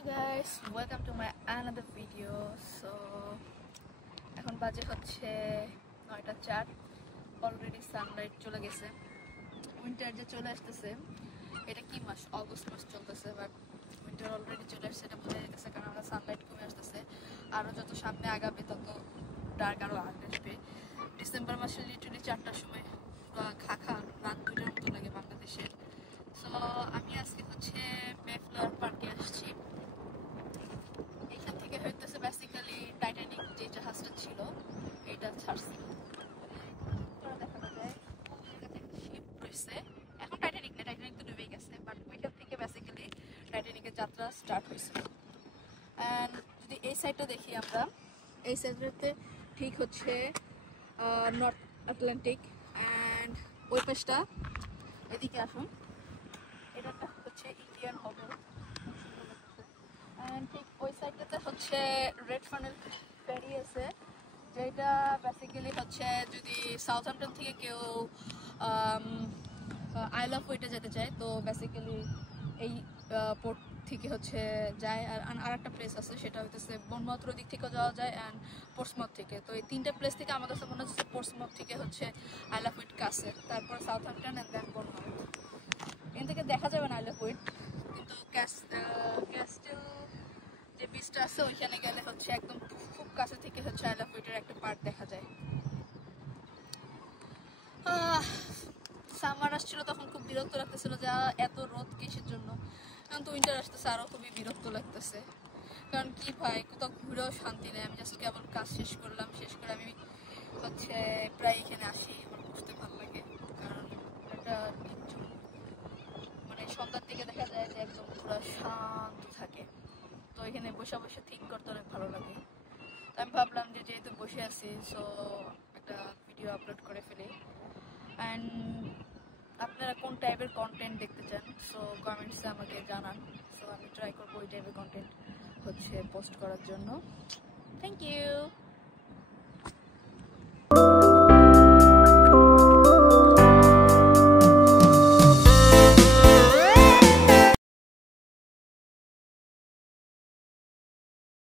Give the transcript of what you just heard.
Hello guys, welcome to my another video. So এখন বাজে হচ্ছে 9:04। অলরেডি সানলাইট চলে গেছে। উইন্টার যে চলে আসতেছে, এটা কি মাস? অগস্ট মাস চলতেছে, বাট উইন্টার অলরেডি চলে আসছে, এটা বোঝা যাচ্ছে কারণ আমরা সানলাইট কমে আসতেছে। আরও যত সামনে আগাবে তত ডার্ক আরও আসবে। ডিসেম্বর মাসে লিটারালি 4টার সময় খাখা রাত 2টার মতো লাগে বাংলাদেশে। সো আমি আজকে হচ্ছে মেফ্লাওয়ার পার্কে আসছি। এখান থেকে হইতেছে বেসিক্যালি টাইটানিক যে জাহাজটা ছিল এটা ছাড়ছে। দেখা যায় শিপ রয়েছে, এখন টাইটানিক না, টাইটানিক তো ডুবে গেছে, বাট ওইখান থেকে বেসিক্যালি টাইটানিকের যাত্রা স্টার্ট হয়েছিল। অ্যান্ড যদি এই সাইডটা দেখি আমরা, এই সাইডটাতে ঠিক হচ্ছে নর্থ আটলান্টিক, অ্যান্ড ওই পাশটা এদিকে আসুন, এটা হচ্ছে ইন্ডিয়ান হোটেল। ঠিক ওই সাইডটাতে হচ্ছে রেড ফানেল ফেরি আছে, যেটা বেসিক্যালি হচ্ছে যদি সাউথহ্যাম্পটন থেকে কেউ আইল অফ ওয়েটে যেতে চায় তো বেসিক্যালি এই পোর্ট থেকে হচ্ছে যায়। আর একটা প্লেস আছে, সেটা হইতেছে বনমাত্র দিক থেকেও যাওয়া যায় অ্যান্ড পোর্টসমাউথ থেকে। তো এই তিনটা প্লেস থেকে আমার কাছে মনে হচ্ছে পোর্টসমাউথ থেকে হচ্ছে আইল অফ ওয়েট কাছে, তারপর সাউথহ্যাম্পটন অ্যান্ড দেন বনমাউথ। এখান থেকে দেখা যাবে না আইল অফ ওয়েট, কিন্তু ক্যাস্টেল যে বিচটা আছে ওইখানে গেলে হচ্ছে একদম খুব কাছে থেকে হচ্ছে আইল অফ ওয়েটের একটা পার্ট দেখা যায়। সামার আসছিল তখন খুব বিরক্ত লাগতেছিল যে এত রোদ কিসের জন্য, এখন তো উইন্টার আসতেছে আরও খুবই বিরক্ত লাগতেছে। কারণ কি ভাই, কোথাও ঘুরেও শান্তি নেই। আমি জাস্ট কেবল কাজ শেষ করলাম, শেষ করে আমি হচ্ছে প্রায় এখানে আসি, আমার বসতে ভালো লাগে কারণ একটা নির্জন, মানে সন্ধ্যার দিকে দেখা যায় যে একদম পুরো শান্ত থাকে। তো এখানে বসে বসে থিঙ্ক করতে অনেক ভালো লাগে। তো আমি ভাবলাম যে যেহেতু বসে আছি সো একটা ভিডিও আপলোড করে ফেলি। অ্যান্ড আপনারা কোন টাইপের কন্টেন্ট দেখতে চান সো কমেন্টসে আমাকে জানান। সো আমি ট্রাই করবো ওই টাইপের কন্টেন্ট হচ্ছে পোস্ট করার জন্য। Thank you.